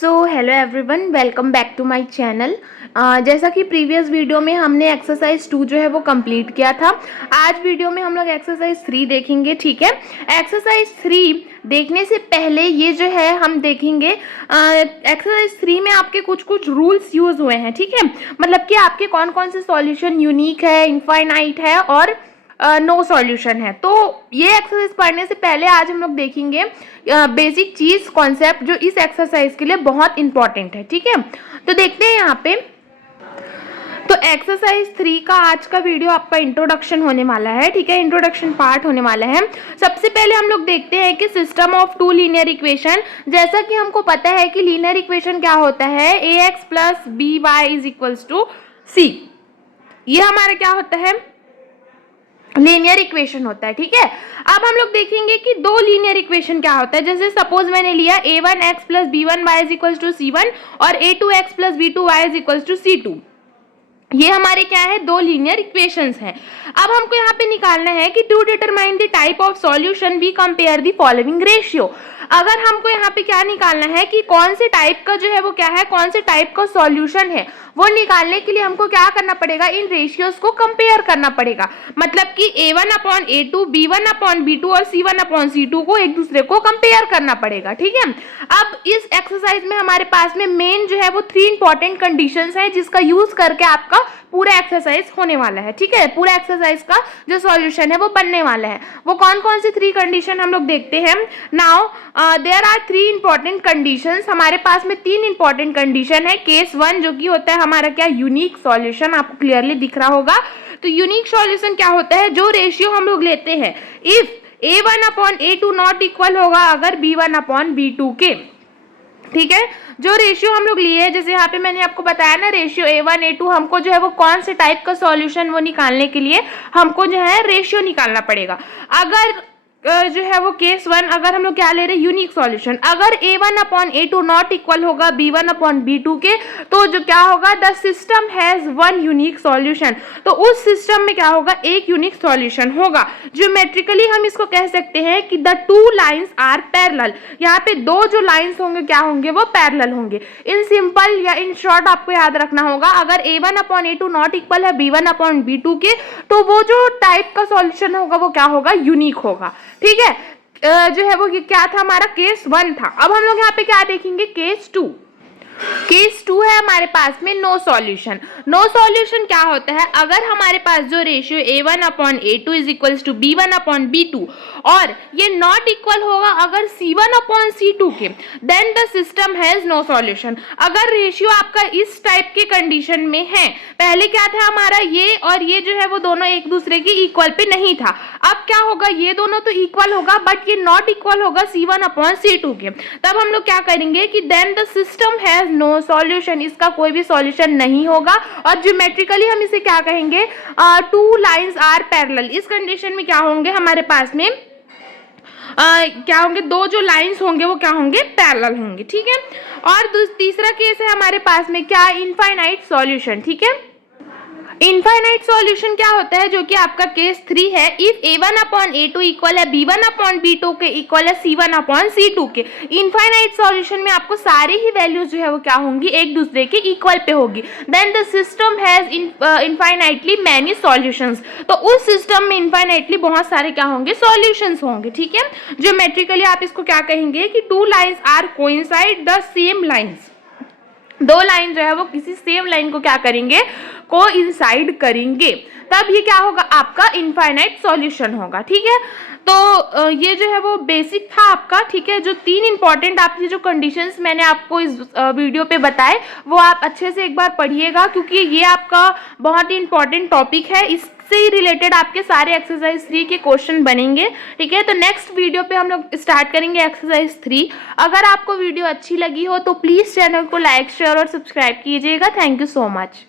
So hello everyone, welcome back to my channel. जैसा कि previous video में हमने एक्सरसाइज 2 जो है वो कंप्लीट किया था। आज वीडियो में हम लोग एक्सरसाइज 3 देखेंगे। ठीक है, एक्सरसाइज 3 देखने से पहले ये जो है हम देखेंगे एक्सरसाइज 3 में आपके कुछ कुछ रूल्स यूज हुए हैं। ठीक है, मतलब कि आपके कौन कौन से सॉल्यूशन यूनिक है, इनफाइनाइट है और नो सॉल्यूशन है। तो ये एक्सरसाइज पढ़ने से पहले आज हम लोग देखेंगे बेसिक चीज कॉन्सेप्ट जो इस एक्सरसाइज के लिए बहुत इंपॉर्टेंट है। ठीक है, तो देखते हैं यहाँ पे। तो एक्सरसाइज 3 का आज का वीडियो आपका इंट्रोडक्शन होने वाला है। ठीक है, इंट्रोडक्शन पार्ट होने वाला है। सबसे पहले हम लोग देखते हैं कि system of two linear equation. जैसा कि हमको पता है कि लीनियर इक्वेशन क्या होता है, ax plus B Y is equals to C. ये हमारा क्या होता है, लीनियर इक्वेशन होता है। ठीक है, अब हम लोग देखेंगे कि दो लीनियर इक्वेशन क्या होता है। जैसे सपोज मैंने लिया a1x plus b1y is equals to c1 और a2x plus b2y is equals to c2। ये हमारे क्या है, दो लीनियर इक्वेशंस हैं। अब हमको यहाँ पे निकालना है कि to determine the type of solution we compare the following ratio. अगर हमको यहाँ पे क्या निकालना है कि कौन से टाइप का जो है वो क्या है, कौन से टाइप का सॉल्यूशन है, वो निकालने के लिए हमको क्या करना पड़ेगा, इन रेशियोज को कंपेयर करना पड़ेगा। मतलब कि a1 upon a2, b1 upon b2 और c1 अपॉन c2 को एक दूसरे को कंपेयर करना पड़ेगा। ठीक है, अब इस एक्सरसाइज में हमारे पास में मेन जो है वो 3 इंपॉर्टेंट कंडीशंस है जिसका यूज करके आपका पूरा एक्सरसाइज होने वाला है। ठीक है, पूरा एक्सरसाइज का जो सॉल्यूशन है वो बनने वाला है। वो कौन कौन सी 3 कंडीशन हम लोग देखते हैं। Now there are 3 important conditions. हमारे पास में 3 इंपॉर्टेंट कंडीशन है। केस 1 जो कि होता है हमारा क्या, यूनिक सॉल्यूशन। आपको क्लियरली दिख रहा होगा। तो यूनिक सॉल्यूशन क्या होता है, जो रेशियो हम लोग लेते हैं if a1 upon a2 not equal होगा अगर b1 अपॉन b2 के। ठीक है, जो रेशियो हम लोग लिए हैं, जैसे यहाँ पे मैंने आपको बताया ना, रेशियो a1 a2, हमको जो है वो कौन से टाइप का सॉल्यूशन वो निकालने के लिए हमको जो है रेशियो निकालना पड़ेगा। अगर जो है वो केस 1, अगर हम लोग क्या ले रहे हैं, यूनिक सॉल्यूशन, अगर a1 upon a2 not equal होगा b1 अपॉन b2 के, तो जो क्या होगा, the system has one unique solution. तो उस सिस्टम में क्या होगा, एक यूनिक सॉल्यूशन होगा। ज्योमेट्रिकली हम इसको कह सकते हैं कि the two lines are parallel. यहाँ पे दो जो लाइंस होंगे क्या होंगे, वो पैरेलल होंगे। इन सिंपल या इन शॉर्ट आपको याद रखना होगा, अगर a1 upon a2 not equal है b1 अपॉन b2 के, तो वो जो टाइप का सॉल्यूशन होगा वो क्या होगा, यूनिक होगा। ठीक है, जो है वो क्या था, हमारा केस 1 था। अब हम लोग यहाँ पे क्या देखेंगे, केस 2। केस 2 है हमारे पास में नो सॉल्यूशन। नो सॉल्यूशन क्या होता है, अगर हमारे पास जो ratio a1 upon a2 is equals to b1 upon b2 और ये नॉट इक्वल होगा अगर c1 अपॉन c2 के, then the system has no solution. अगर रेशियो आपका इस टाइप के कंडीशन में है, पहले क्या था हमारा, ये और ये जो है वो दोनों एक दूसरे के इक्वल पे नहीं था। अब क्या होगा, ये दोनों तो इक्वल होगा बट ये नॉट इक्वल होगा c1 अपॉन c2 के। तब हम लोग क्या करेंगे कि then the system has no solution, इसका कोई भी सॉल्यूशन नहीं होगा। और ज्योमेट्रिकली हम इसे क्या कहेंगे, टू लाइंस आर पैरेलल। इस कंडीशन में क्या होंगे हमारे पास में, क्या होंगे, दो जो लाइंस होंगे वो क्या होंगे, पैरेलल होंगे। ठीक है, और तीसरा केस है हमारे पास में क्या, इनफाइनाइट सॉल्यूशन। ठीक है, इनफाइनाइट सॉल्यूशन क्या होता है, जो कि आपका केस 3 है। If a1 upon a2 equal है b1 अपॉन b2 के इक्वल है c1 अपॉन c2 के। इनफाइनाइट सॉल्यूशन में आपको सारी ही वैल्यूज जो है वो क्या होंगी, एक दूसरे के इक्वल पे होगी। Then the system has infinitely many solutions. तो उस सिस्टम में इनफाइनाइटली बहुत सारे क्या होंगे, सॉल्यूशंस होंगे। ठीक है, ज्योमेट्रिकली आप इसको क्या कहेंगे कि two lines are coincide the same lines. दो लाइन जो है वो किसी सेम लाइन को क्या करेंगे, कोइंसाइड करेंगे, तब ये क्या होगा, आपका इनफाइनाइट सॉल्यूशन होगा। ठीक है, तो ये जो है वो बेसिक था आपका। ठीक है, जो 3 इंपॉर्टेंट आपकी जो कंडीशंस मैंने आपको इस वीडियो पे बताए वो आप अच्छे से एक बार पढ़िएगा, क्योंकि ये आपका बहुत ही इंपॉर्टेंट टॉपिक है। इससे ही रिलेटेड आपके सारे एक्सरसाइज 3 के क्वेश्चन बनेंगे। ठीक है, तो नेक्स्ट वीडियो पे हम लोग स्टार्ट करेंगे एक्सरसाइज 3। अगर आपको वीडियो अच्छी लगी हो तो प्लीज़ चैनल को लाइक, शेयर और सब्सक्राइब कीजिएगा। Thank you so much.